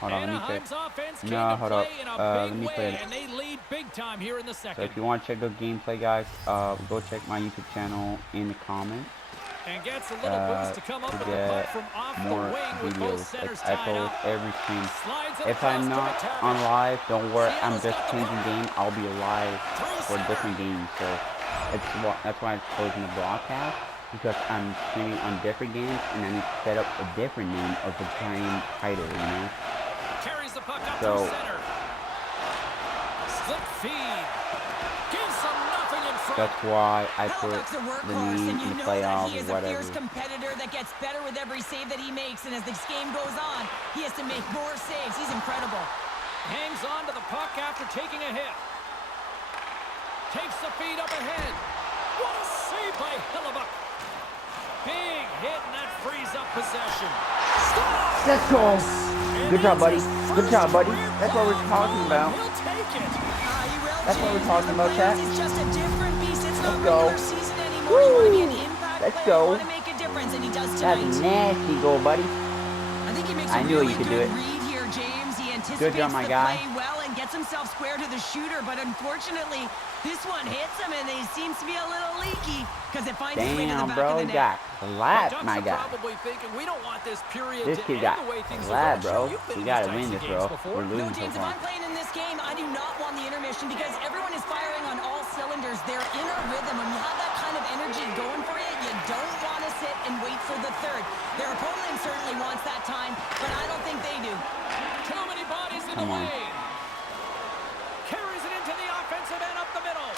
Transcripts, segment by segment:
Hold on, let me check. Anaheim's offense came No, to hold up. play in a Let big me play way, it. and they lead big time here in the So second. if you want to check the gameplay, guys, go check my YouTube channel in the comments. And gets a little boost to come up To with the puck get from off the more wing with both videos. centers Like I tied post up. every stream. Slides it If across I'm to not McTavish. on live, don't worry. I'm Seattle's just got the changing puck. game. I'll be live Through for center. different games. So that's why I'm closing the broadcast, because I'm streaming on different games and I need to set up a different name of the game title. You know. Carries the puck up So through center. Slip feed. Gives them nothing in front. that's why I put Hellebuyck's a the workhorse, name and you in the know that playoffs he or is a whatever. fierce competitor that gets better with every save that he makes. And as this game goes on, he has to make more saves. He's incredible. Hangs on to the puck after taking a hit. Takes the feed up ahead. What a save by Hellebuyck. Big hit, and that frees up possession. Scores! Let's go. And Good job, that's buddy. his Good job, first buddy. career That's what we're point talking goal, about. and he'll take it. He will, That's what we're James. talking In the about, chat. playoffs, it's just a different beast. It's not Let's go. regular season anymore. You want to be an Woo! impact Let's player. go. You want to make a difference, and he does That's tonight. nasty goal, buddy. I think he makes I a knew really you could good do it. read here, James. He anticipates Good job, my the guy. play well and gets himself square to the shooter, but unfortunately, this one hits him, and he seems to be a little leaky because it finds its way to the Damn, back bro. of the He net. got The slapped, Ducks my are guy. probably thinking, we don't want this period This to kid end got the way things are slapped, going. bro. Sure, you've been We in gotta these win types this, of games bro. before. We're No, losing so James, if far. I'm playing in this game, I do not want the intermission because everyone is firing on all cylinders. They're in a rhythm. When you have that kind of energy going for you, you don't want to sit and wait for the third. Their opponent certainly wants that time, but I don't think they do. Too many bodies in the Come on. lane. Carries it into the offensive end up the middle.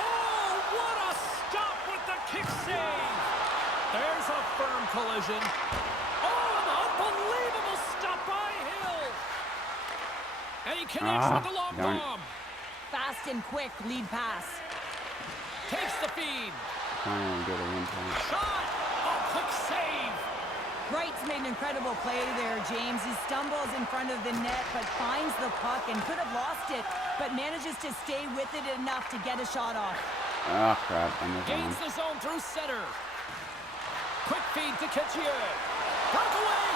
Oh, what a stop with the kick save. There's a firm collision. Oh, an unbelievable stop by Hill. And he connects with the long darn it. bomb. Fast and quick lead pass. Takes the feed. Trying to get a win point. Shot. Oh, quick save. Wright's made an incredible play there, James. He stumbles in front of the net, but finds the puck and could have lost it, but manages to stay with it enough to get a shot off. Oh, crap. I missed that Gains one. the zone through center. Quick feed to Ketchier. Breakaway.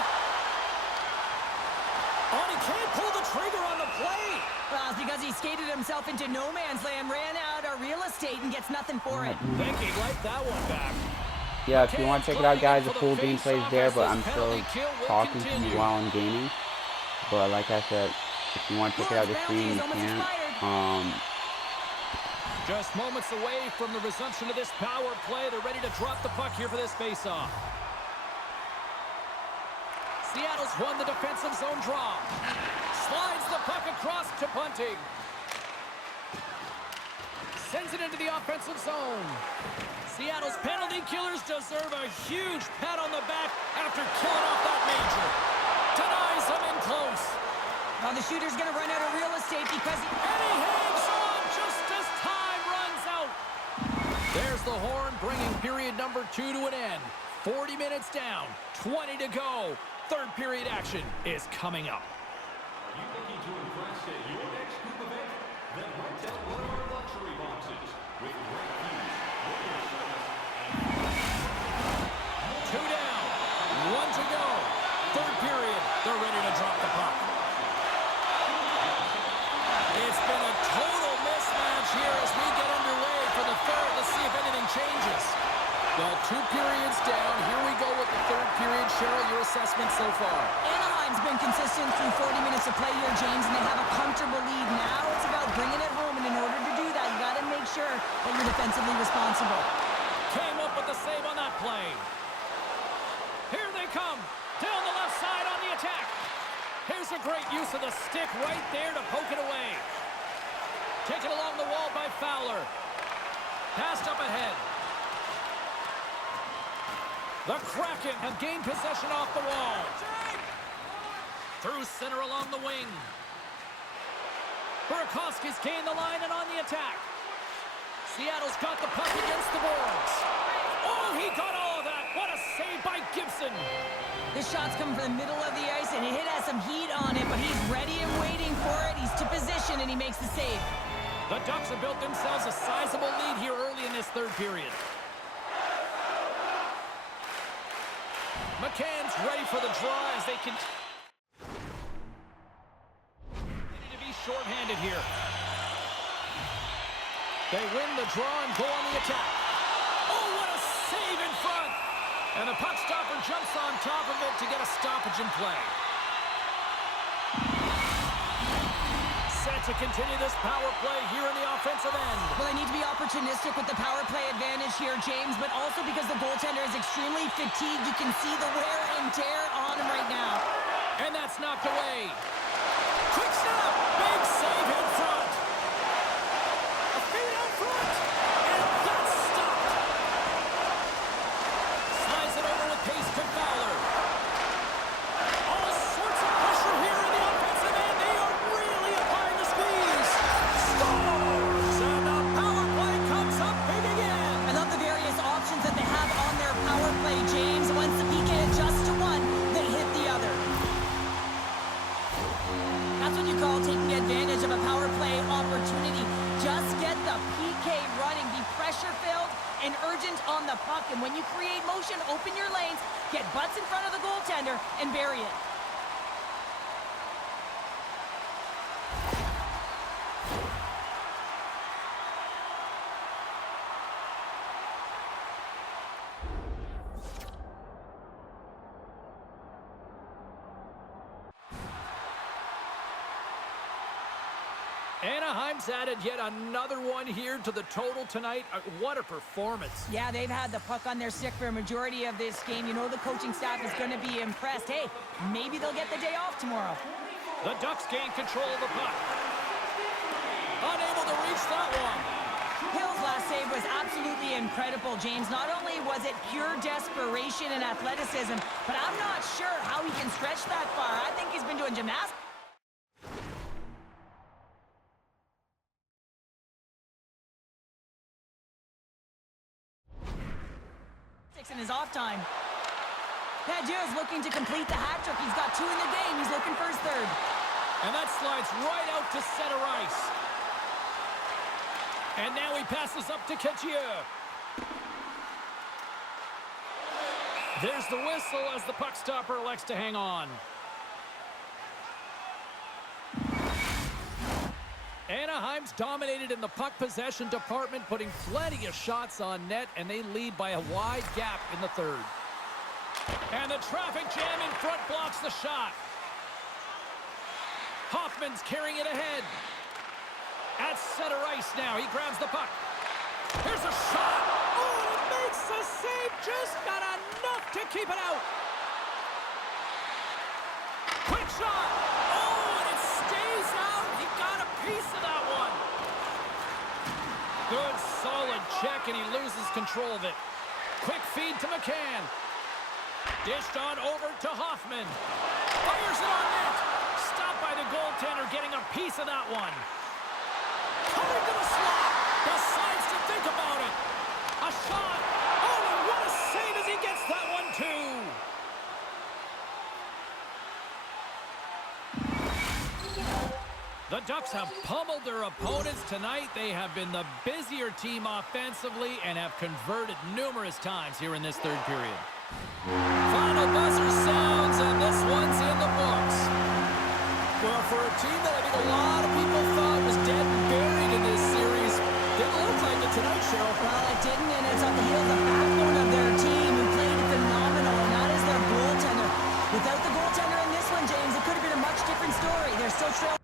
Oh, and he can't pull the trigger on the play. Well, it's because he skated himself into no man's land, ran out of real estate, and gets nothing for it. Think he'd like that one back. Yeah, if you want to check it out, guys, the full gameplay is there, but I'm still talking to you while I'm gaming. But like I said, if you want to check it out the stream, you can. Just moments away from the resumption of this power play. They're ready to drop the puck here for this faceoff. Seattle's won the defensive zone draw. Slides the puck across to Bunting. Sends it into the offensive zone. Seattle's penalty killers deserve a huge pat on the back after killing off that major. Denies him in close. Well, the shooter's going to run out of real estate because he... And he hangs on just as time runs out. There's the horn, bringing period number 2 to an end. 40 minutes down, 20 to go. Third period action is coming up. Are you looking to impress at your next group event? Then rent out one of our luxury boxes with great views, room service, and 2 down, 1 to go. Third period, they're ready to drop the puck. It's been a total mismatch here as we get underway for the third. Let's see if anything changes. Well, 2 periods down. Here we go with the third period. Cheryl, your assessment so far? Anaheim's been consistent through 40 minutes of play here, James, and they have a comfortable lead. Now it's about bringing it home, and in order to do that, you got to make sure that you're defensively responsible. Came up with the save on that play. Here they come. Down the left side on the attack. Here's a great use of the stick right there to poke it away. Taken along the wall by Fowler. Passed up ahead. The Kraken have gained possession off the wall. Through center along the wing. Burakovsky's gained the line and on the attack. Seattle's got the puck against the boards. Oh, he got all of that. What a save by Gibson. This shot's coming from the middle of the ice, and it has some heat on it, but he's ready and waiting for it. He's to position, and he makes the save. The Ducks have built themselves a sizable lead here early in this third period. McCann's ready for the draw as they can... shorthanded here. They win the draw and go on the attack. Oh, what a save in front! And the puck stopper jumps on top of it to get a stoppage in play. Set to continue this power play here in the offensive end. Well, they need to be opportunistic with the power play advantage here, James, but also because the goaltender is extremely fatigued. You can see the wear and tear on him right now. And that's knocked away. Quick snap! Big save in front. A feed out front. And that's stopped. Slides it over with pace to Fowler. All sorts of pressure here in the offensive end. They are really applying the squeeze. Scores! And the power play comes up big again. I love the various options that they have on their power play, James. Once the PK adjusts to one, they hit the other. That's what you call taking advantage of a power play opportunity. Just get the PK running, be pressure-filled and urgent on the puck. And when you create motion, open your lanes, get butts in front of the goaltender, and bury it. Anaheim's added yet another one here to the total tonight. What a performance. Yeah, they've had the puck on their stick for a majority of this game. You know the coaching staff is going to be impressed. Hey, maybe they'll get the day off tomorrow. The Ducks gain control of the puck. Unable to reach that one. Hill's last save was absolutely incredible, James. Not only was it pure desperation and athleticism, but I'm not sure how he can stretch that far. I think he's been doing gymnastics. In his off time. Padieu is looking to complete the hat trick. He's got 2 in the game. He's looking for his 3rd. And that slides right out to center ice. And now he passes up to Couture. There's the whistle as the puck stopper elects to hang on. Anaheim's dominated in the puck possession department, putting plenty of shots on net, and they lead by a wide gap in the 3rd. And the traffic jam in front blocks the shot. Hoffman's carrying it ahead. At center ice now, he grabs the puck. Here's a shot. Oh, it makes the save, just got enough to keep it out. Quick shot. Oh, and it stays out. He got a piece of that one. Good, solid check, and he loses control of it. Quick feed to McCann. Dished on over to Hoffman. Fires it on net. Stopped by the goaltender, getting a piece of that one. Coming to the slot. Decides to think about it. A shot. Oh, and what a save as he gets that one, too. The Ducks have pummeled their opponents tonight. They have been the busier team offensively and have converted numerous times here in this 3rd period. Final buzzer sounds, and this one's in the books. Well, for a team that I think a lot of people thought was dead and buried in this series, didn't look like it tonight, Cheryl. Well, it didn't, and it's on the heels of the backbone of their team who played phenomenal, and that is their goaltender. Without the goaltender in this one, James, it could have been a much different story. They're still trailing.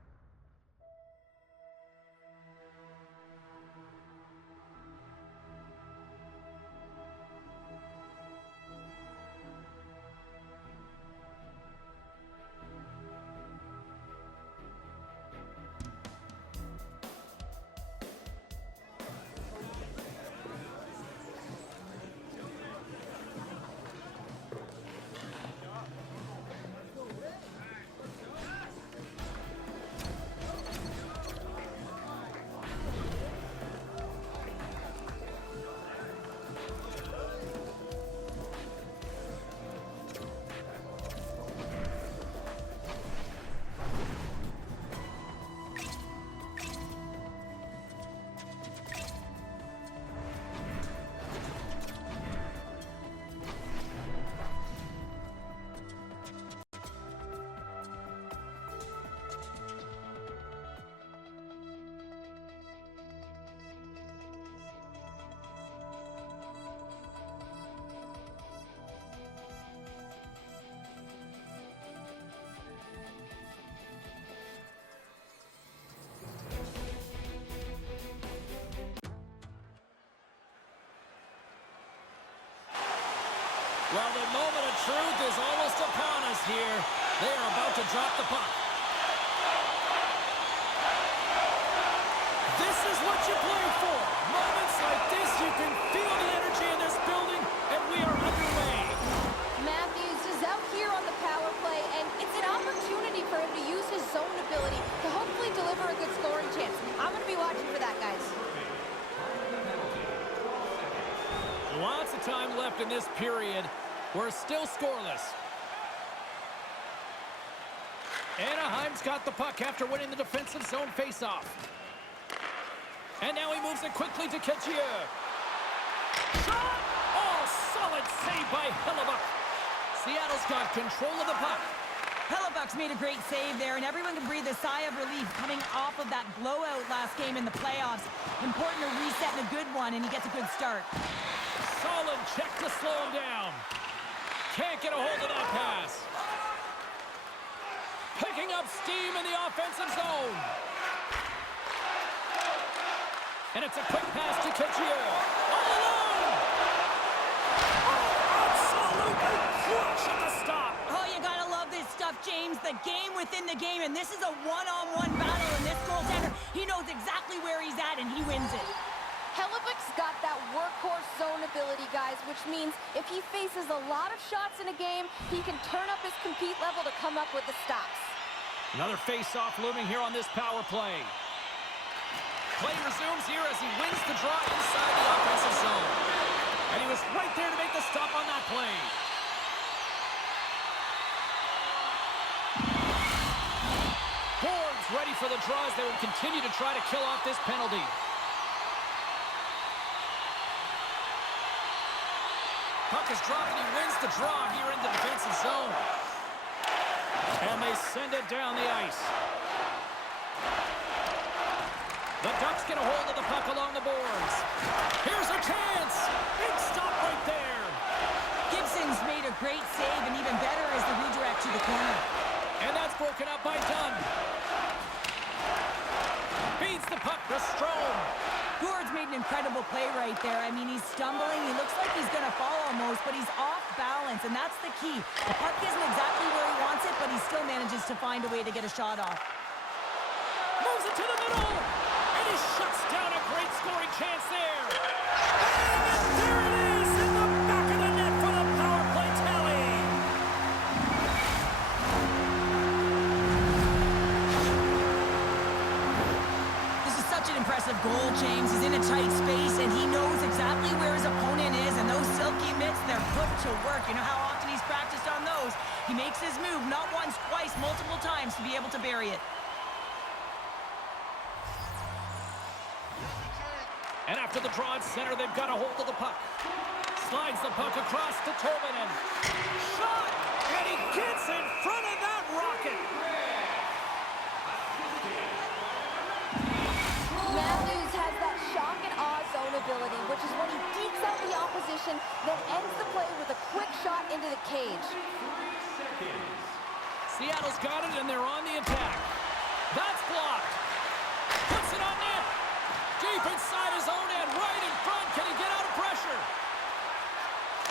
Well, the moment of truth is almost upon us here. They are about to drop the puck. This is what you play for. Moments like this, you can feel the energy in this building, and we are underway. Matthews is out here on the power play, and it's an opportunity for him to use his zone ability to hopefully deliver a good scoring chance. I'm going to be watching for that, guys. Lots of time left in this period. We're still scoreless. Anaheim's got the puck after winning the defensive zone faceoff. And now he moves it quickly to Ketchier. Shot! Oh, solid save by Hellebuyck. Seattle's got control of the puck. Hellebuyck's made a great save there, and everyone can breathe a sigh of relief coming off of that blowout last game in the playoffs. Important to reset in a good one, and he gets a good start. Solid check to slow him down. Can't get a hold of that pass. Picking up steam in the offensive zone. And it's a quick pass to Ketchier. All alone! Oh, absolutely crush at the stop. Oh, you gotta love this stuff, James. The game within the game, and this is a one-on-one battle, and this goaltender, he knows exactly where he's at, and he wins it. Hellebuyck's got that workhorse zone ability, guys, which means if he faces a lot of shots in a game, he can turn up his compete level to come up with the stops. Another face-off looming here on this power play. Play resumes here as he wins the draw inside the offensive zone. And he was right there to make the stop on that play. Boards ready for the draws. They will continue to try to kill off this penalty. Puck is dropped and he wins the draw here in the defensive zone. And they send it down the ice. The Ducks get a hold of the puck along the boards. Here's a chance. Big stop right there. Gibson's made a great save, and even better is the redirect to the corner. And that's broken up by Dunn. Feeds the puck to Strome. Gourd's made an incredible play right there. I mean, he's stumbling. He looks like he's going to fall almost, but he's off balance, and that's the key. The puck isn't exactly where he wants it, but he still manages to find a way to get a shot off. Moves it to the middle. And he shuts down a great scoring chance there. And there it is in the back of the net for the power play tally. This is such an impressive goal, James. He's in a tight space, and he knows exactly where his opponent is, and those silky mitts, they're put to work. You know how often he's practiced on those. He makes his move not once, twice, multiple times to be able to bury it. And after the draw at center, they've got a hold of the puck. Slides the puck across to Tolvanen. Shot! And he gets in front of that rocket. Matthews has that shock and awe zone ability, which is when he dekes out the opposition, then ends the play with a quick shot into the cage. Seattle's got it, and they're on the attack. That's blocked. Puts it on net. Deep inside his own end, right in front. Can he get out of pressure?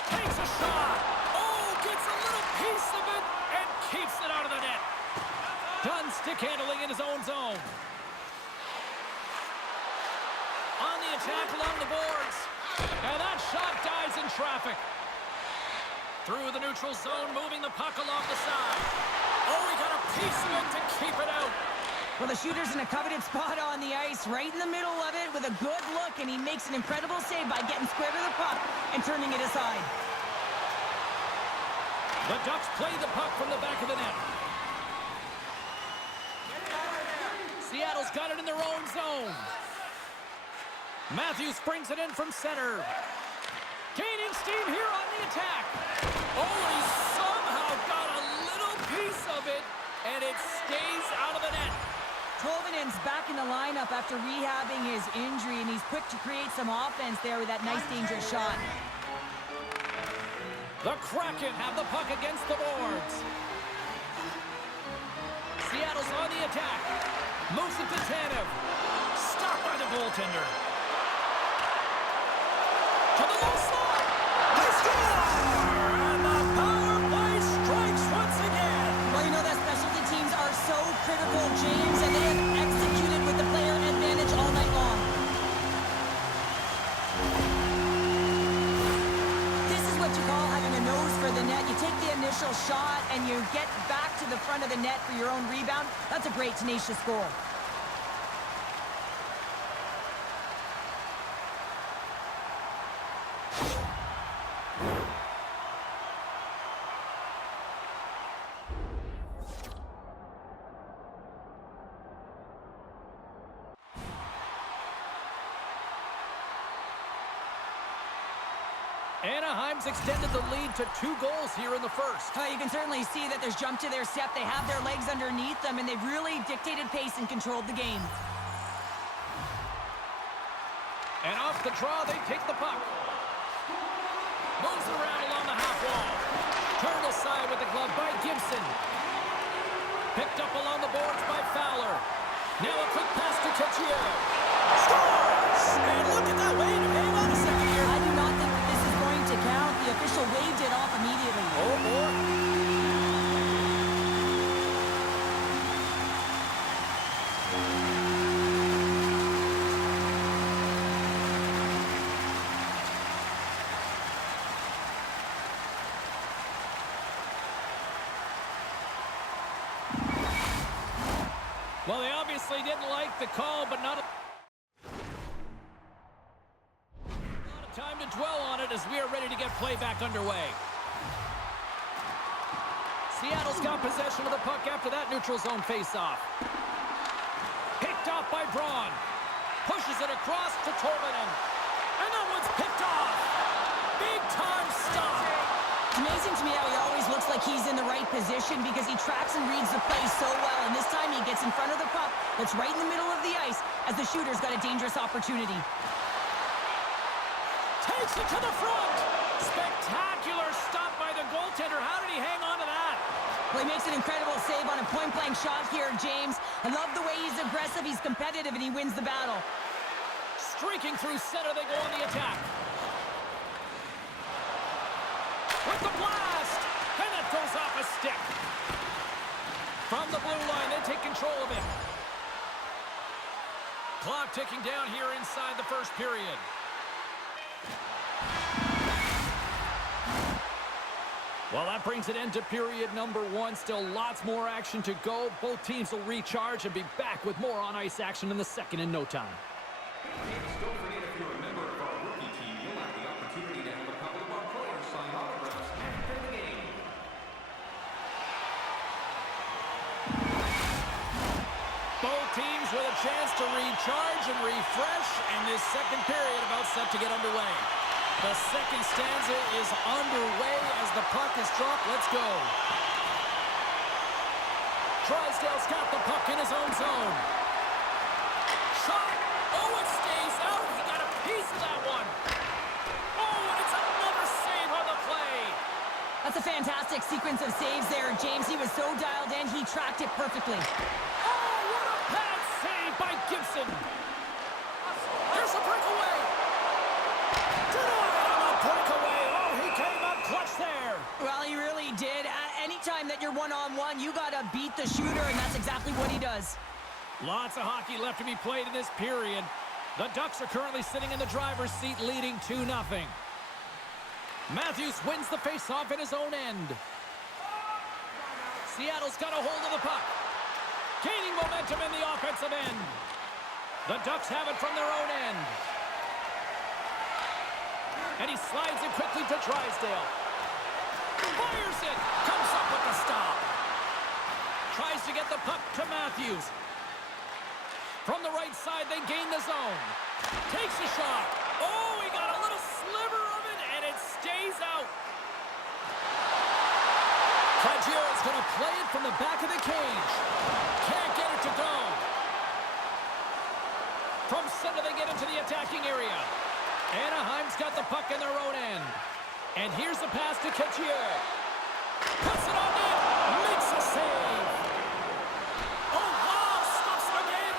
Takes a shot. Oh, gets a little piece of it and keeps it out of the net. Done stick handling in his own zone. On the attack along the boards. And that shot dies in traffic. Through the neutral zone, moving the puck along the side. Oh, he got a piece of it to keep it out. Well, the shooter's in a coveted spot on the ice, right in the middle of it with a good look, and he makes an incredible save by getting square to the puck and turning it aside. The Ducks play the puck from the back of the net. Seattle's got it in their own zone. Matthews brings it in from center. Gaining steam here on the attack. Oh, he somehow got a little piece of it, and it stays out of the net. Tolvanen's back in the lineup after rehabbing his injury, and he's quick to create some offense there with that nice, dangerous shot. The Kraken have the puck against the boards. Seattle's on the attack. Moves it to Tanev. Stopped by the goaltender. To the low slot. They score! And critical, James, and they have executed with the player advantage all night long. This is what you call having a nose for the net. You take the initial shot and you get back to the front of the net for your own rebound. That's a great, tenacious goal. Anaheim's extended the lead to 2 goals here in the first. You can certainly see that there's jump to their step. They have their legs underneath them, and they've really dictated pace and controlled the game. And off the draw, they take the puck. Moves around along the half wall. Turned aside with the glove by Gibson. Picked up along the boards by Fowler. Now a quick pass to Couture. Scores! And look at that. Wait, hang on a second here. I do not think that this is going to count. The official waved it off immediately. Oh, boy. Well, they obviously didn't like the call, but not a lot of time to dwell on it as we are ready to get play back underway. Seattle's got possession of the puck after that neutral zone faceoff. Picked off by Braun. Pushes it across to Torvinen. And that one's picked off. Big time stop. It's amazing to me how he always looks like he's in the right position because he tracks and reads the play so well. And this time he gets in front of the puck that's right in the middle of the ice as the shooter's got a dangerous opportunity. Takes it to the front. Spectacular stop by the goaltender. How did he hang on to that? Well, he makes an incredible save on a point-blank shot here, James. I love the way he's aggressive, he's competitive, and he wins the battle. Streaking through center, they go on the attack. With the blast! And that goes off a stick. From the blue line, they take control of it. Clock ticking down here inside the first period. Well, that brings an end to period number 1. Still lots more action to go. Both teams will recharge and be back with more on-ice action in the second in no time. Don't forget, if you're a member of our rookie team, you'll have the opportunity to have a couple of our players sign autographs after the game. Both teams with a chance to recharge and refresh, and this second period about set to get underway. The second stanza is underway as the puck is dropped. Let's go. Drysdale's got the puck in his own zone. Shot. Oh, it stays out. He got a piece of that one. Oh, and it's another save on the play. That's a fantastic sequence of saves there, James. He was so dialed in, he tracked it perfectly. Oh, what a bad save by Gibson. There's a breakaway. Denied on the breakaway. Oh, he came up clutch there. Well, he really did. Anytime that you're one-on-one, you got to beat the shooter, and that's exactly what he does. Lots of hockey left to be played in this period. The Ducks are currently sitting in the driver's seat leading 2-0. Matthews wins the faceoff in his own end. Seattle's got a hold of the puck. Gaining momentum in the offensive end. The Ducks have it from their own end. And he slides it quickly to Drysdale. Fires it. Comes up with the stop. Tries to get the puck to Matthews. From the right side, they gain the zone. Takes a shot. Oh, he got a little sliver of it, and it stays out. Caggiaro's going to play it from the back of the cage. Can't get it to go. From center, they get into the attacking area. Anaheim's got the puck in their own end. And here's the pass to Couture. Puts it on net. Makes a save. Oh, wow. Stops it again.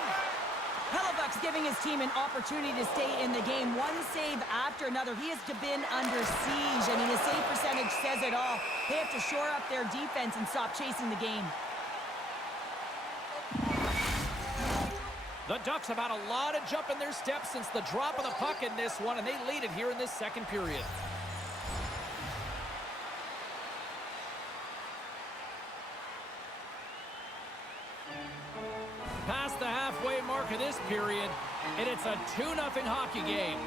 Hellebuyck's giving his team an opportunity to stay in the game. One save after another. He has been under siege. I mean, his save percentage says it all. They have to shore up their defense and stop chasing the game. The Ducks have had a lot of jump in their steps since the drop of the puck in this one, and they lead it here in this second period. Past the halfway mark of this period, and it's a 2-0 hockey game.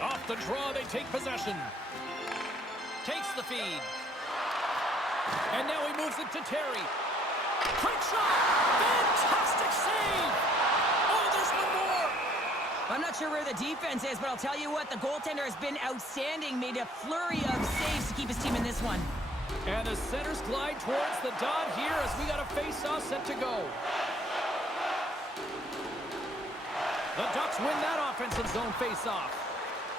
Off the draw, they take possession. Takes the feed. And now he moves it to Terry. Quick shot! Fantastic save! Oh, there's one more! I'm not sure where the defense is, but I'll tell you what, the goaltender has been outstanding. Made a flurry of saves to keep his team in this one. And the centers glide towards the dot here as we got a face-off set to go. The Ducks win that offensive zone face-off.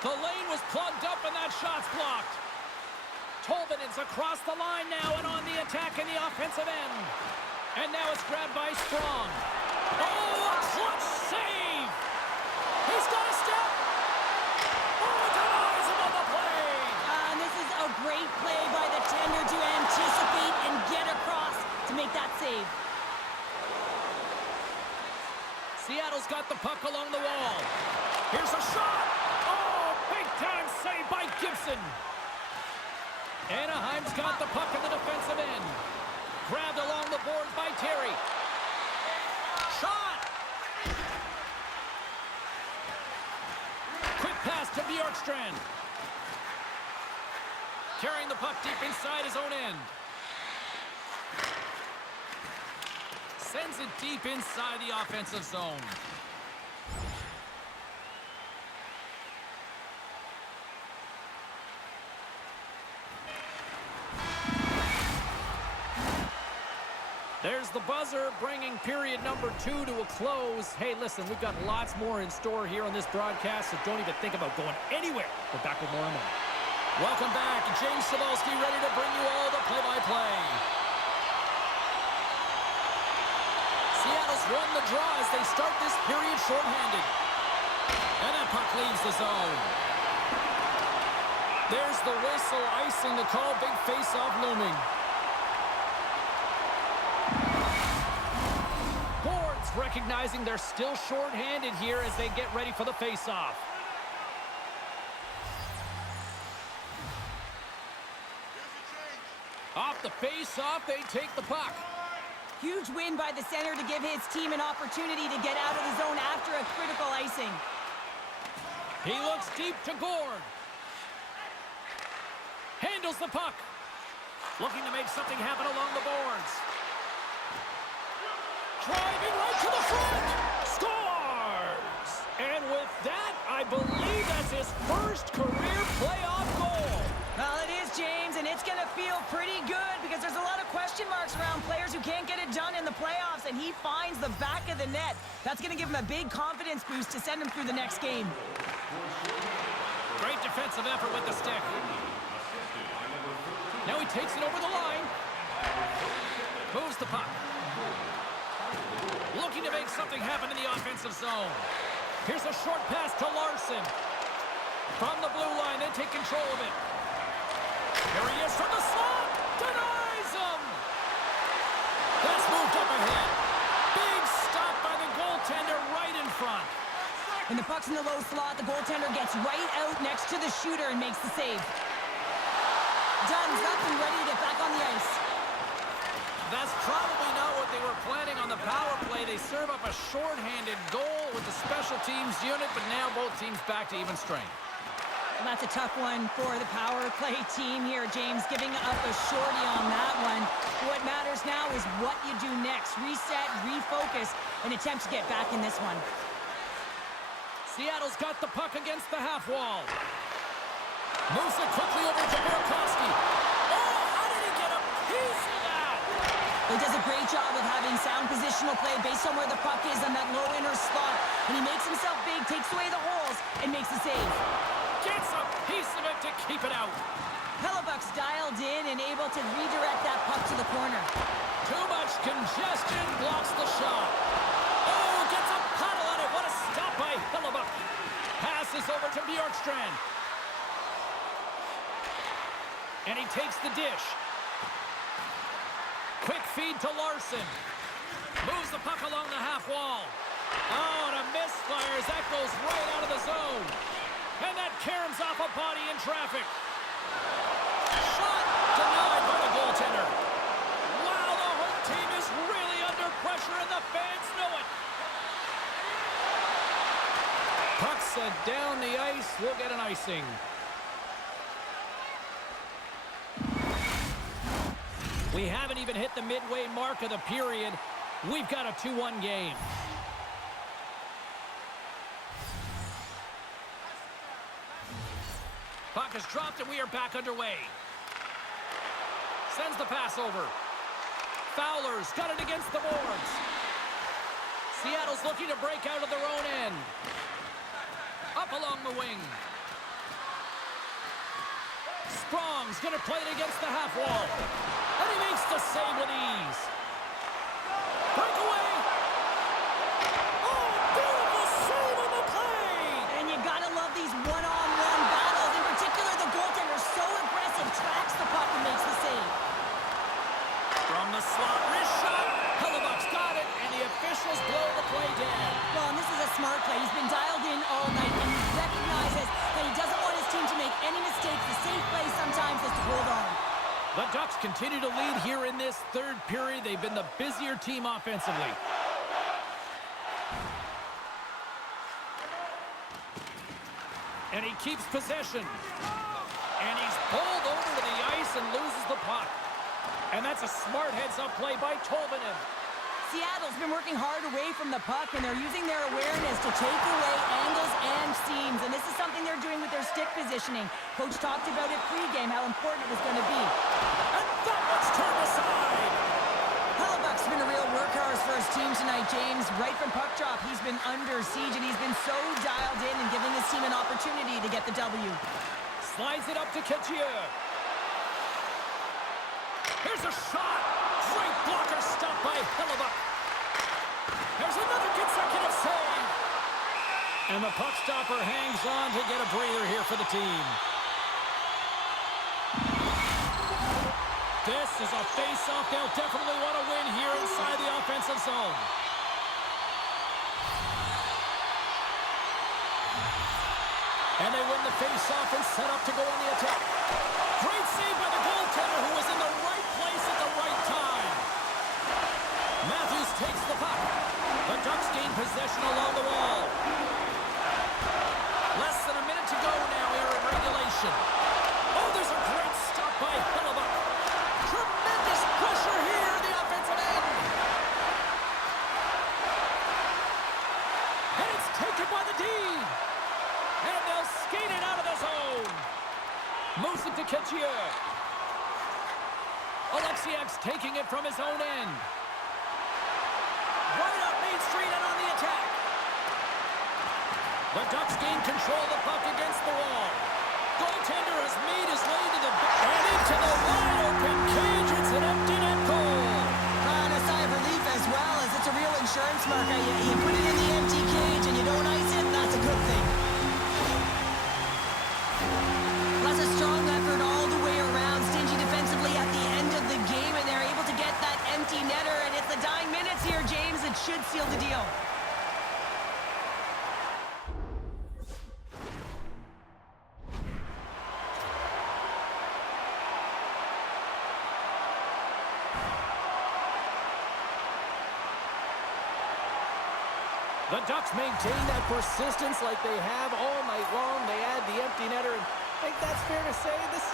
The lane was plugged up and that shot's blocked. Tolvanen's across the line now and on the attack in the offensive end. And now it's grabbed by Sprong. Oh, a clutch save! He's got a step! Oh, denies him on the play! And this is a great play by the tender to anticipate and get across to make that save. Seattle's got the puck along the wall. Here's a shot! Oh, big-time save by Gibson. Anaheim's got the puck in the defensive end. Grabbed along the boards by Terry. Shot! Quick pass to Bjorkstrand. Carrying the puck deep inside his own end. Sends it deep inside the offensive zone. There's the buzzer, bringing period number 2 to a close. Hey, listen, we've got lots more in store here on this broadcast, so don't even think about going anywhere. We're back with more in a moment. Welcome back. James Cybulski ready to bring you all the play-by-play. Seattle's won the draw as they start this period shorthanded. And that puck leaves the zone. There's the whistle, icing the call, big face-off looming. Recognizing they're still short-handed here as they get ready for the face-off. Off the face-off, they take the puck. Huge win by the center to give his team an opportunity to get out of the zone after a critical icing. He looks deep to Gord. Handles the puck. Looking to make something happen along the boards. Driving right to the front! Scores! And with that, I believe that's his first career playoff goal. Well, it is, James, and it's going to feel pretty good because there's a lot of question marks around players who can't get it done in the playoffs, and he finds the back of the net. That's going to give him a big confidence boost to send him through the next game. Great defensive effort with the stick. Now he takes it over the line. Moves the puck. Looking to make something happen in the offensive zone. Here's a short pass to Larson. From the blue line, they take control of it. Here he is from the slot. Denies him. That's moved up ahead. Big stop by the goaltender right in front. When the puck's in the low slot, the goaltender gets right out next to the shooter and makes the save. Dunn's up and ready to get back on the ice. That's probably not what they were planning on the power play. They serve up a shorthanded goal with the special teams unit, but now both teams back to even strength. Well, that's a tough one for the power play team here, James, giving up a shorty on that one. What matters now is what you do next. Reset, refocus, and attempt to get back in this one. Seattle's got the puck against the half wall. Moves it quickly over to Burakovsky. Oh, how did he get a piece of that? He does a great job of having sound positional play based on where the puck is on that low inner slot. And he makes himself big, takes away the holes, and makes the save. Gets a piece of it to keep it out. Hellebuck's dialed in and able to redirect that puck to the corner. Too much congestion blocks the shot. Oh, gets a paddle on it. What a stop by Hellebuck. Passes over to Bjorkstrand. And he takes the dish. Quick feed to Larson. Moves the puck along the half wall. Oh, and a misfire as that goes right out of the zone. And that caroms off a body in traffic. Shot denied by the goaltender. Wow, the home team is really under pressure and the fans know it. Puck sent down the ice. We'll get an icing. We haven't even hit the midway mark of the period. We've got a 2-1 game. Puck is dropped and we are back underway. Sends the pass over. Fowler's got it against the boards. Seattle's looking to break out of their own end. Up along the wing. Sprong's going to play it against the half wall. And he makes the save with ease. Breakaway. Oh, beautiful save on the play. And you gotta love these one-on-one battles. In particular, the goaltender so aggressive, tracks the puck and makes the save. From the slot, wrist shot. Hellebuck's got it, and the officials blow the play dead. Well, and this is a smart play. He's been dialed in all night, and he recognizes that he doesn't want his team to make any mistakes. The safe play sometimes is to hold on. The Ducks continue to lead here in this third period. They've been the busier team offensively. And he keeps possession. And he's pulled over to the ice and loses the puck. And that's a smart heads-up play by Tolvanen. Seattle's been working hard away from the puck, and they're using their awareness to take away angles and seams. And this is something they're doing with their stick positioning. Coach talked about it pregame, how important it was going to be. And that one's turned aside. Hellebuck's been a real workhorse for his team tonight, James. Right from puck drop, he's been under siege, and he's been so dialed in and giving his team an opportunity to get the W. Slides it up to Couture. Here's a shot. Great blocker stop by Hellebuck. There's another consecutive save. And the puck stopper hangs on to get a breather here for the team. This is a face-off. They'll definitely want to win here inside the offensive zone. And they win the face-off and set up to go on the attack. Great save by the goaltender who was in the right place at the right time. Matthews takes the puck. The Ducks gain possession along the wall. Less than a minute to go now here in regulation. Oh, there's a great stop by Hellebuck. Tremendous pressure here in the offensive end. And it's taken by the D. And they'll skate it out of the zone. Moves it to Couture. Alexiak's taking it from his own end. Right up Main Street and on the attack. The Ducks gain control of the puck against the wall. Goaltender has made his way to the back and into the wide open cage. It's an empty net goal. And a sigh of relief as well, as it's a real insurance marker. You put it in the empty cage and you don't ice it, that's a good thing. That's a strong effort all the way around. Stingy defensively at the end of the game, and they're able to get that empty netter. And it's the dying minutes here, James. It should seal the deal. The Ducks maintain that persistence like they have all night long. They add the empty netter, and I think that's fair to say this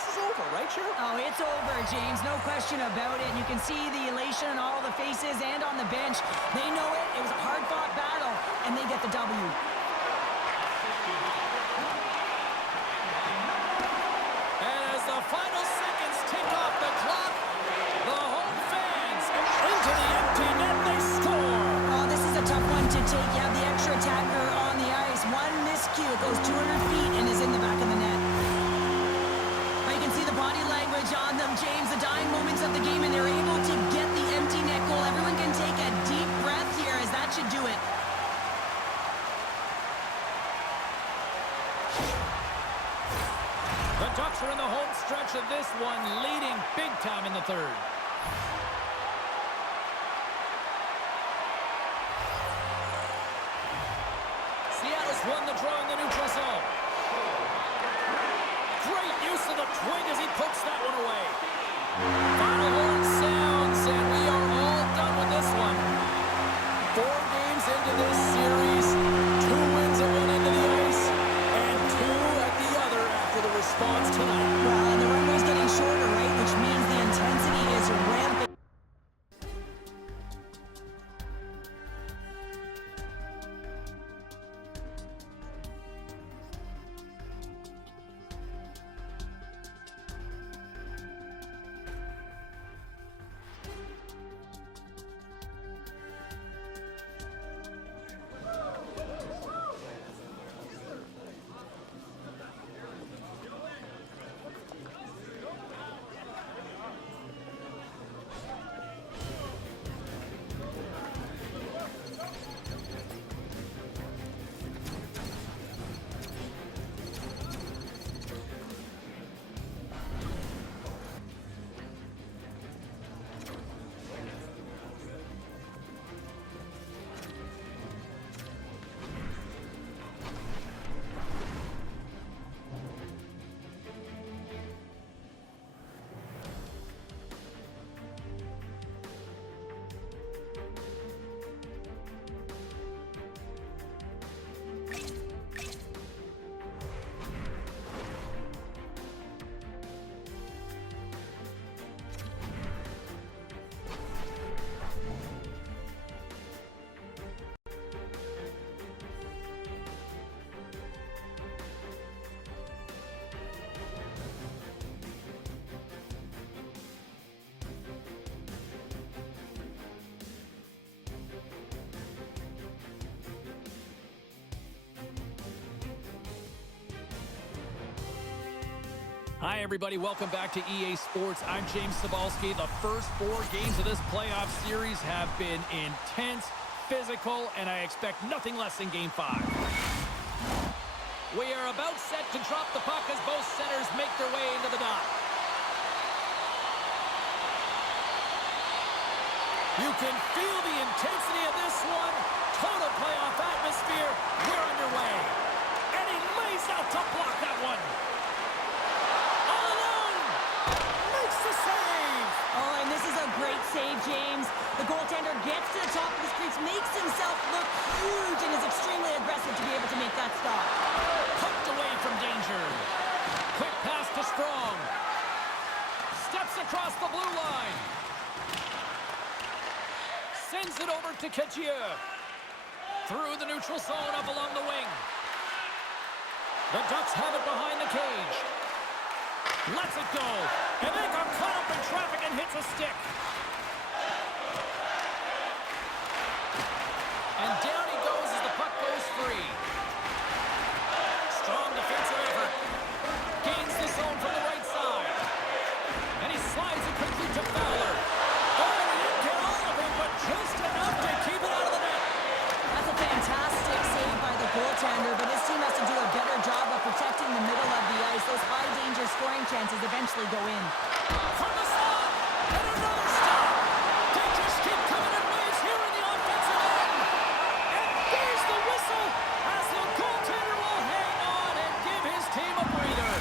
is over, right, Cheryl? Oh, it's over, James. No question about it. You can see the elation on all the faces and on the bench. They know it. It was a hard-fought battle, and they get the W. And as the final seconds tick off the clock, the home fans into the empty net, they score. Oh, this is a tough one to take. You have the extra attacker on the ice. One miscue, it goes 200 feet and is in the back of the net. But you can see the body language on them, James. The dying moments of the game, and they're able to get the empty net goal. Everyone can take a deep breath here, as that should do it. The Ducks are in the home stretch of this one, leading big time in the third. won the draw in the neutral zone. Great use of the twig as he pokes that one away. Final horn sounds, and we are all done with this one. 4 games into this series, 2 wins at one end of the ice, and 2 at the other after the response tonight. Well, and the runway's getting shorter, right? Which means the intensity is rampant. Hi, everybody. Welcome back to EA Sports. I'm James Cybulski. The first 4 games of this playoff series have been intense, physical, and I expect nothing less in Game 5. We are about set to drop the puck as both centers make their way into the dot. You can feel the intensity of this one. Total playoff atmosphere. We're underway. And he lays out to block that one. Oh, and this is a great save, James. The goaltender gets to the top of his crease, makes himself look huge, and is extremely aggressive to be able to make that stop. Pucked away from danger. Quick pass to Strong. Steps across the blue line. Sends it over to Ketchia. Through the neutral zone up along the wing. The Ducks have it behind the cage. Lets it go. And they got caught up in traffic and hits a stick. And down he goes as the puck goes free. Strong defensive effort. Gains the zone from the right side. And he slides it quickly to Fowler. Oh, he didn't get all of it, but just enough to keep it out of the net. That's a fantastic save by the goaltender, but his team has to do a better job of protecting the middle of the ice. Those high-danger scoring chances eventually go in. From the slot, and another stop. They just keep coming in waves here in the offensive end. And there's the whistle as the goaltender will hang on and give his team a breather.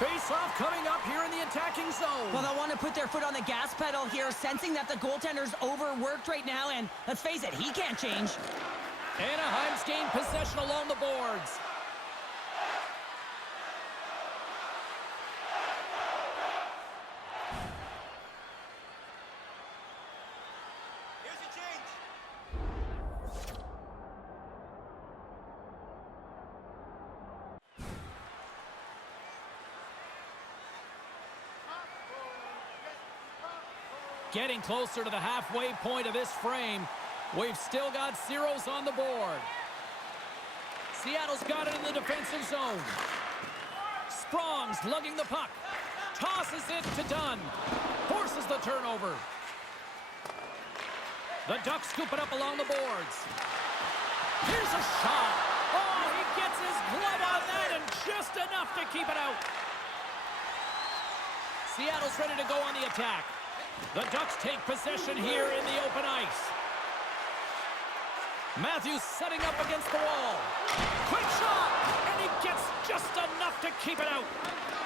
Face-off coming up here in the attacking zone. Well, they'll want to put their foot on the gas pedal here, sensing that the goaltender's overworked right now, and let's face it, he can't change. Anaheim's gained possession along the boards. Getting closer to the halfway point of this frame. We've still got zeros on the board. Seattle's got it in the defensive zone. Sprong's lugging the puck. Tosses it to Dunn. Forces the turnover. The Ducks scoop it up along the boards. Here's a shot. Oh, he gets his glove on that and just enough to keep it out. Seattle's ready to go on the attack. The Ducks take possession here in the open ice. Matthews setting up against the wall. Quick shot, and he gets just enough to keep it out.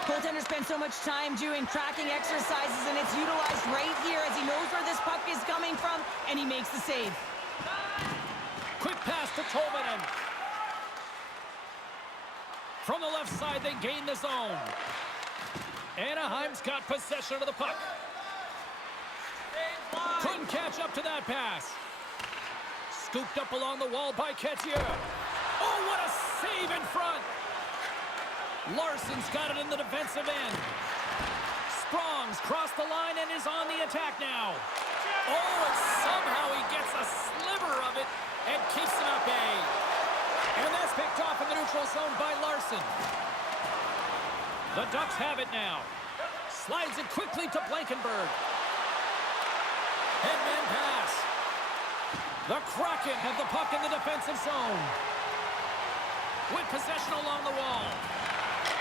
Goaltender spends so much time doing tracking exercises, and it's utilized right here as he knows where this puck is coming from, and he makes the save. Quick pass to Tolvanen. From the left side, they gain the zone. Anaheim's got possession of the puck. Couldn't catch up to that pass. Scooped up along the wall by Kettier. Oh, what a save in front. Larson's got it in the defensive end. Sprong's crossed the line and is on the attack now. Oh, and somehow he gets a sliver of it and keeps him at bay. And that's picked off in the neutral zone by Larson. The Ducks have it now. Slides it quickly to Blankenberg. Headman pass. The Kraken have the puck in the defensive zone. With possession along the wall.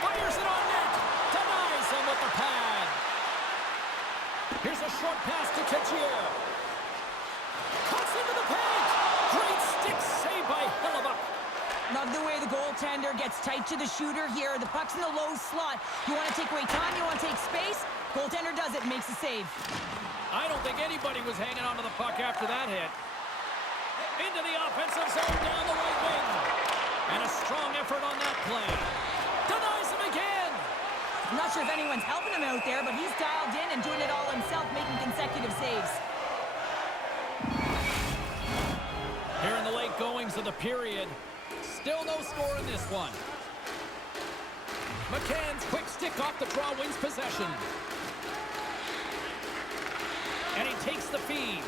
Fires it on net. Denies him with the pad. Here's a short pass to Kettier. Cuts into the paint. Great stick save by Hellebuyck. Love the way the goaltender gets tight to the shooter here. The puck's in the low slot. You want to take away time, you want to take space. Goaltender does it, makes the save. I don't think anybody was hanging onto the puck after that hit. Into the offensive zone down the right wing. And a strong effort on that play. Denies him again. I'm not sure if anyone's helping him out there, but he's dialed in and doing it all himself, making consecutive saves. Here in the late goings of the period. Still no score in this one. McCann's quick stick off the draw wins possession. And he takes the feed.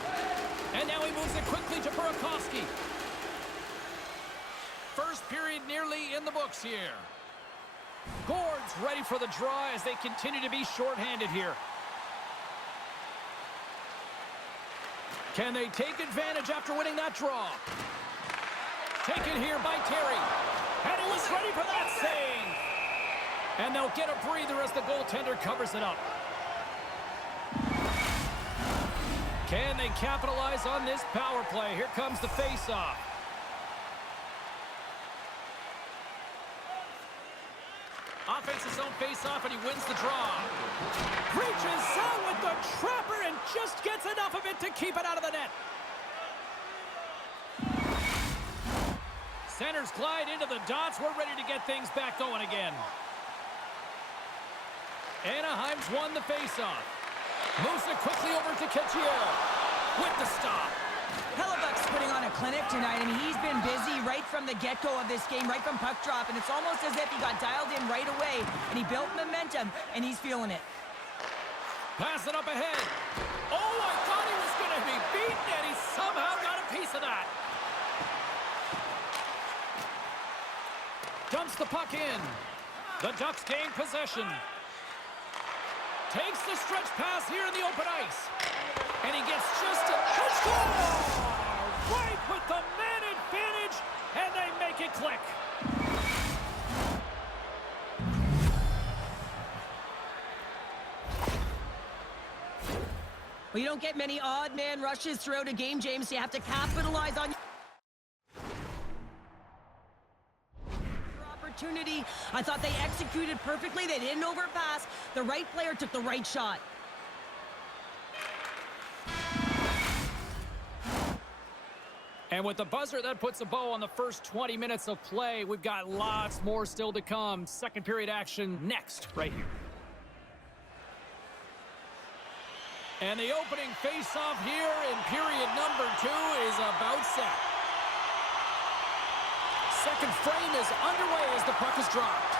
And now he moves it quickly to Burakovsky. First period nearly in the books here. Gord's ready for the draw as they continue to be shorthanded here. Can they take advantage after winning that draw? Taken here by Terry. And he was ready for that save. And they'll get a breather as the goaltender covers it up. Can they capitalize on this power play? Here comes the face-off. Offensive zone face-off, and he wins the draw. Reaches out with the trapper and just gets enough of it to keep it out of the net. Centers glide into the dots. We're ready to get things back going again. Anaheim's won the face-off. Moves it quickly over to Kettier with the stop. Hellebuyck's putting on a clinic tonight. I mean, he's been busy right from the get-go of this game, right from puck drop, and it's almost as if he got dialed in right away, and he built momentum, and he's feeling it. Pass it up ahead. Oh, I thought he was going to be beaten, and he somehow got a piece of that. Dumps the puck in. The Ducks gain possession. Takes the stretch pass here in the open ice. And he gets just a score! Right with the man advantage, and they make it click. Well, you don't get many odd man rushes throughout a game, James. So you have to capitalize on your opportunity. I thought they executed perfectly. They didn't overpass. The right player took the right shot. And with the buzzer, that puts a bow on the first 20 minutes of play. We've got lots more still to come. Second period action next, right here. And the opening face-off here in period number 2 is about set. Second frame is underway as the puck is dropped.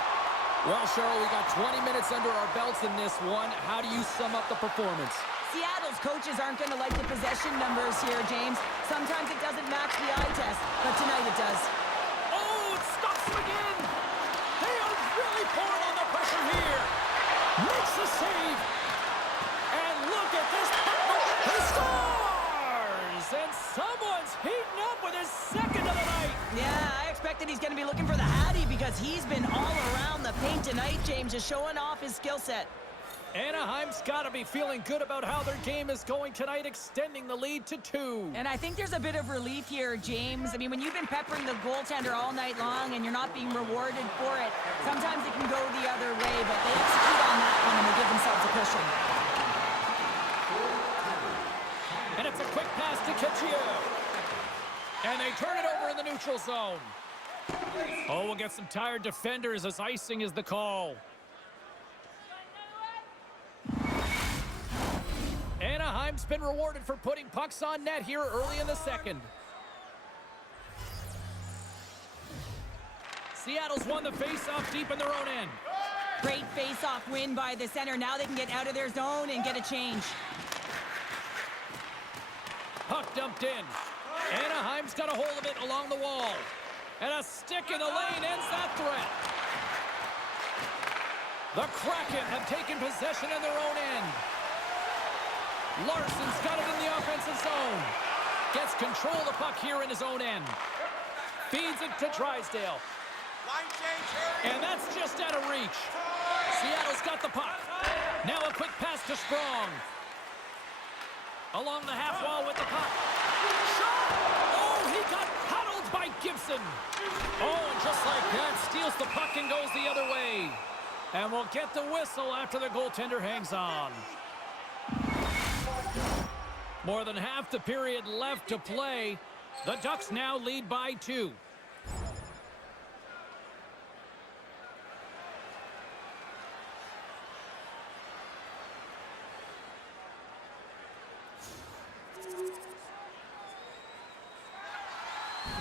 Well, Cheryl, we got 20 minutes under our belts in this one. How do you sum up the performance? Seattle's coaches aren't going to like the possession numbers here, James. Sometimes it doesn't match the eye test, but tonight it does. Oh, it stops him again. They are really pouring on the pressure here. Makes the save. And look at this. He scores! And someone's heating up with his second of the night. Yeah, I expected he's going to be looking for the Hattie because he's been all around the paint tonight, James, just showing off his skill set. Anaheim's got to be feeling good about how their game is going tonight, extending the lead to 2. And I think there's a bit of relief here, James. I mean, when you've been peppering the goaltender all night long and you're not being rewarded for it, sometimes it can go the other way, but they execute on that one and they give themselves a cushion. And it's a quick pass to Kitchio. And they turn it over in the neutral zone. Oh, we'll get some tired defenders as icing is the call. Anaheim's been rewarded for putting pucks on net here early in the second. Seattle's won the face-off deep in their own end. Great face-off win by the center. Now they can get out of their zone and get a change. Puck dumped in. Anaheim's got a hold of it along the wall. And a stick in the lane ends that threat. The Kraken have taken possession in their own end. Larson's got it in the offensive zone. Gets control of the puck here in his own end. Feeds it to Drysdale. And that's just out of reach. Seattle's got the puck. Now a quick pass to Sprong. Along the half wall with the puck. Shot! Oh, he got paddled by Gibson. Oh, and just like that, steals the puck and goes the other way. And we'll get the whistle after the goaltender hangs on. More than half the period left to play. The Ducks now lead by 2.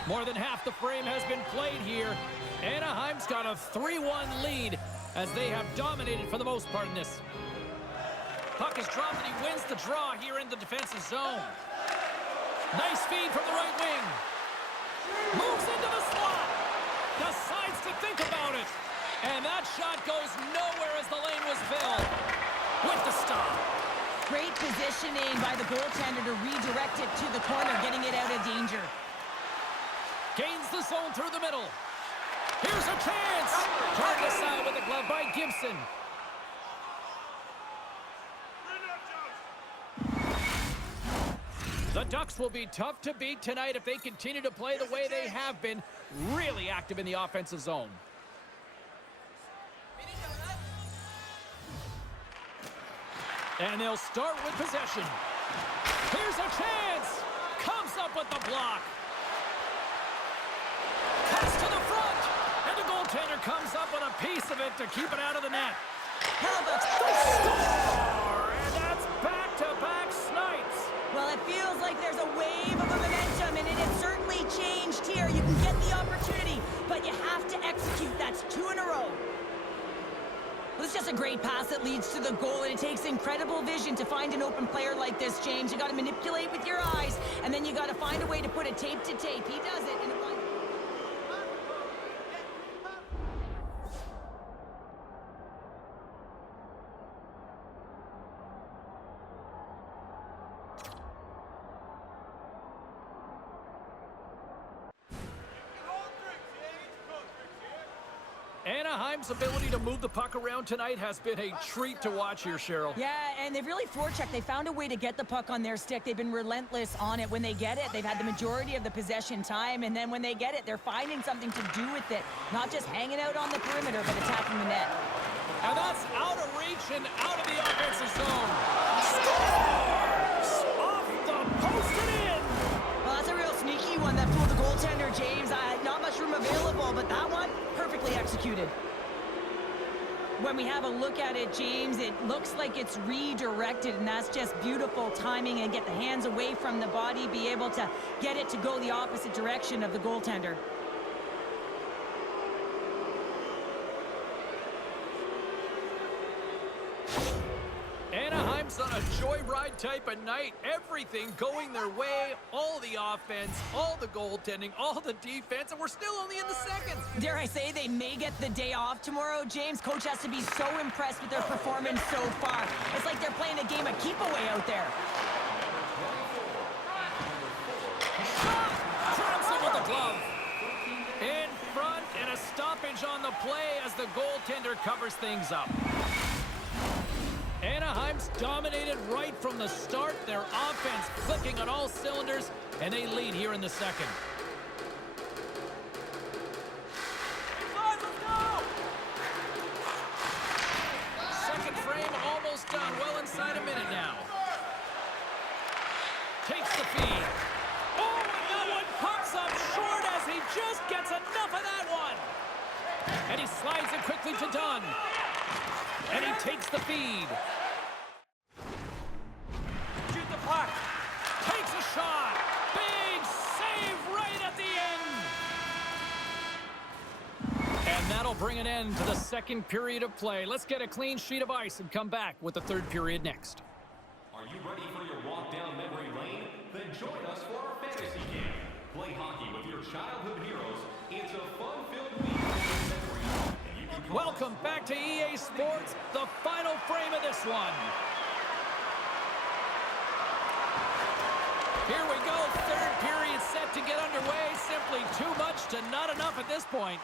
More than half the frame has been played here. Anaheim's got a 3-1 lead as they have dominated for the most part in this. Puck is dropped and he wins the draw here in the defensive zone. Nice feed from the right wing. Moves into the slot. Decides to think about it. And that shot goes nowhere as the lane was filled. With the stop. Great positioning by the goaltender to redirect it to the corner, getting it out of danger. Gains the zone through the middle. Here's a chance. Turned aside with the glove by Gibson. The Ducks will be tough to beat tonight if they continue to play the way they have been, really active in the offensive zone. And they'll start with possession. Here's a chance. Comes up with the block. Cuts to the front. And the goaltender comes up with a piece of it to keep it out of the net. How about Score! And that's back-to-back snipes. Well, it feels like there's a wave of momentum, and it has certainly changed here. You can get the opportunity, but you have to execute. That's 2 in a row. Well, it's just a great pass that leads to the goal, and it takes incredible vision to find an open player like this, James. You got to manipulate with your eyes, and then you got to find a way to put it tape to tape. He does it in a blind. Anaheim's ability to move the puck around tonight has been a treat to watch here, Cheryl. Yeah, and they've really forechecked. They found a way to get the puck on their stick. They've been relentless on it. When they get it, they've had the majority of the possession time, and then when they get it, they're finding something to do with it. Not just hanging out on the perimeter, but attacking the net. And that's out of reach and out of the offensive zone. Scores! Off the post and in! Well, that's a real sneaky one that fooled the goaltender, James. Not much room available, but that one, perfectly executed. When we have a look at it, James, it looks like it's redirected, and that's just beautiful timing, and get the hands away from the body, be able to get it to go the opposite direction of the goaltender. Anaheim's on a joyride type of night. Everything going their way. All the offense, all the goaltending, all the defense, and we're still only in the second. Dare I say they may get the day off tomorrow, James? Coach has to be so impressed with their performance so far. It's like they're playing a game of keep-away out there. Traps it with the glove. In front, and a stoppage on the play as the goaltender covers things up. Anaheim's dominated right from the start. Their offense clicking on all cylinders, and they lead here in the second. Second frame almost done. Well inside a minute now. Takes the feed. Oh, and that one pops up short as he just gets enough of that one. And he slides it quickly to Dunn. And he takes the feed. Shoot the puck. Takes a shot. Big save right at the end. And that'll bring an end to the second period of play. Let's get a clean sheet of ice and come back with the third period next. Are you ready for your walk down memory lane? Then join us for our fantasy camp. Play hockey with your childhood heroes. It's a fun-filled week of memory. And you can Welcome back to EA Sports, the final frame of this one. Here we go, third period set to get underway. Simply too much to not enough at this point.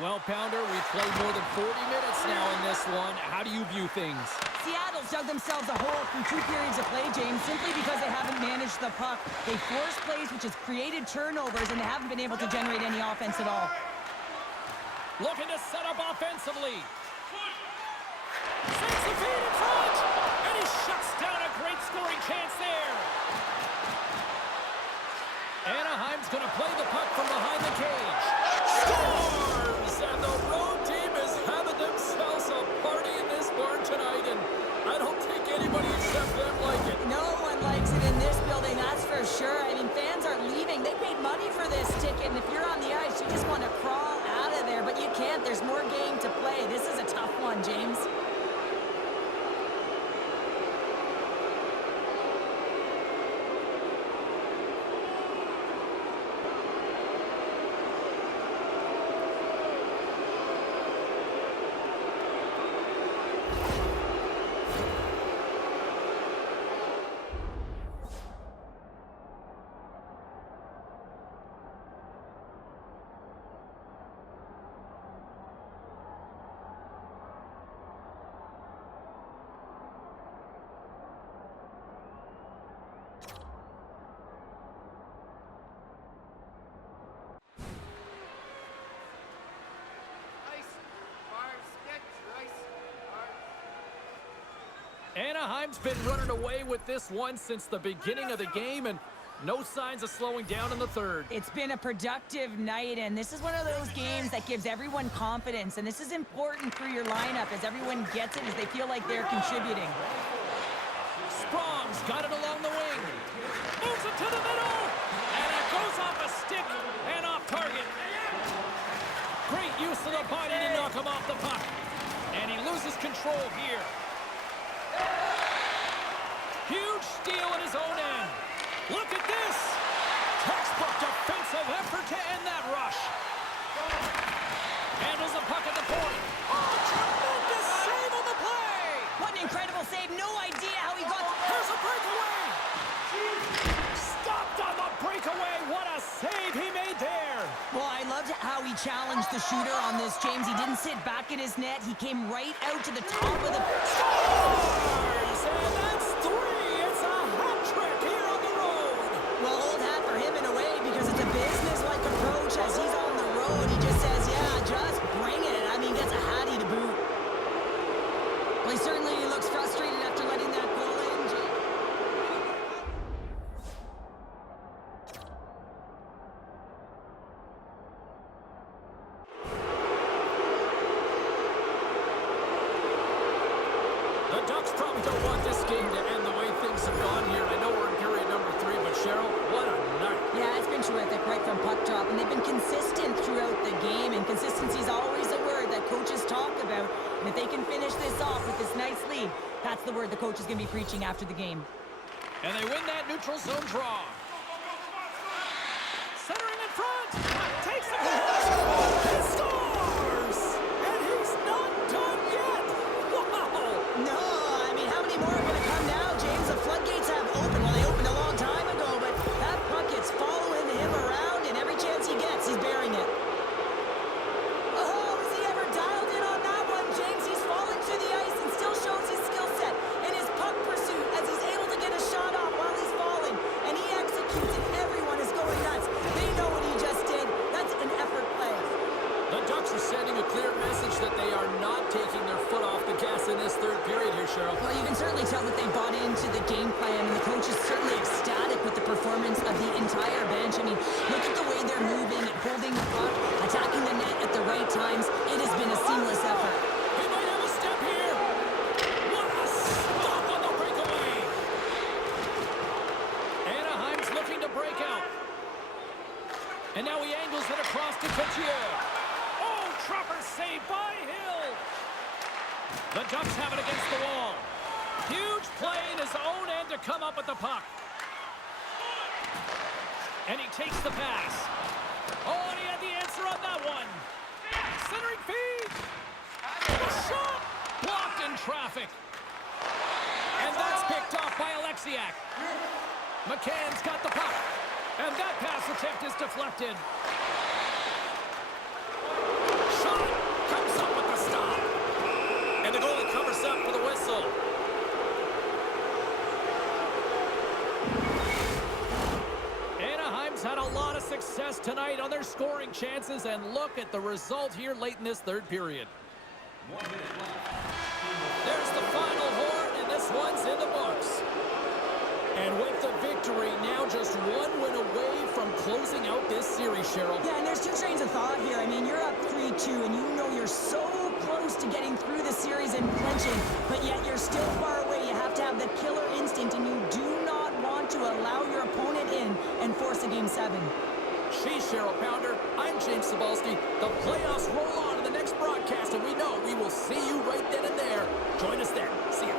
Well, Pounder, we've played more than 40 minutes now in this one. How do you view things? Seattle's dug themselves a hole through 2 periods of play, James, simply because they haven't managed the puck. They forced plays, which has created turnovers, and they haven't been able to generate any offense at all. Looking to set up offensively. Sends the feed in front, and he shuts down a great scoring chance there. Anaheim's going to play the puck from behind the cage. Scores! And the road team is having themselves a party in this barn tonight, and I don't think anybody except them like it. No one likes it in this building, that's for sure. I mean, fans are leaving. They paid money for this ticket, and if you're on the ice, you just want to crawl out of there, but you can't. There's more game to play. This is a tough one, James. Anaheim's been running away with this one since the beginning of the game, and no signs of slowing down in the third. It's been a productive night, and this is one of those games that gives everyone confidence, and this is important for your lineup as everyone gets it, as they feel like they're contributing. Sprong's got it along the wing. Moves it to the middle, and it goes off a stick and off target. Great use of the body to knock him off the puck, and he loses control here. Huge steal at his own end. Look at this. Textbook defensive effort to end that rush. Handles the puck at the point. Oh, tremendous save on the play. What an incredible save. No idea how he got... There's a breakaway. Stopped on the breakaway. What a save he made there. Well, I loved how he challenged the shooter on this, James. He didn't sit back in his net. He came right out to the top of the... Scores! And that's 3. It's a hat trick here on the road. Well, old hat for him in a way, because it's a business-like approach. As he's on the road, he just says, yeah, just bring it. I mean, gets a hattie to boot. Well, he certainly looks frustrated after letting that goal in, James. The Ducks probably don't want this game to end the way things have gone here. I know we're in period number 3, but Cheryl, what a night. Yeah, it's been terrific right from puck drop, and they've been consistent throughout the game, and consistency is always a word that coaches talk about. And if they can finish this off with this nice lead, that's the word the coach is going to be preaching after the game. And they win that neutral zone draw. Centering in front. Takes the he scores! And he's not done yet. Wow! No, I mean, how many more are going to come now, James? The floodgates have opened. Well, they opened a long time ago, but that puck is following him around, and every chance he gets, he's bearing it. Oh, is he ever dialed in on that one, James? He's falling to the ice and still shows his skill set and his bench. I mean, look at the way they're moving, holding the puck, attacking the net at the right times. It has been a seamless effort. He might have a step here. What a stop on the breakaway. Anaheim's looking to break out. And now he angles it across to Couture. Oh, Trapper saved by Hill. The Ducks have it against the wall. Huge play in his own end to come up with the puck. And he takes the pass. Oh, and he had the answer on that one. Centering feed. The shot. Blocked in traffic. And that's picked off by Alexiak. McCann's got the puck. And that pass attempt is deflected. Shot comes up with the stop. And the goalie covers up for the whistle. Anaheim's had a lot of success tonight on their scoring chances, and look at the result here late in this third period. 1 minute left. There's the final horn, and this one's in the books. And with the victory, now just one win away from closing out this series, Cheryl. Yeah, and there's two trains of thought here. I mean, you're up 3-2, and you know you're so close to getting through the series and clinching, but yet you're still far away. You have to have the killer instinct, and you do not want to allow your opponent in and force a Game 7. She's Cheryl Pounder. I'm James Cebulski. The playoffs roll on in the next broadcast, and we know we will see you right then and there. Join us then. See ya.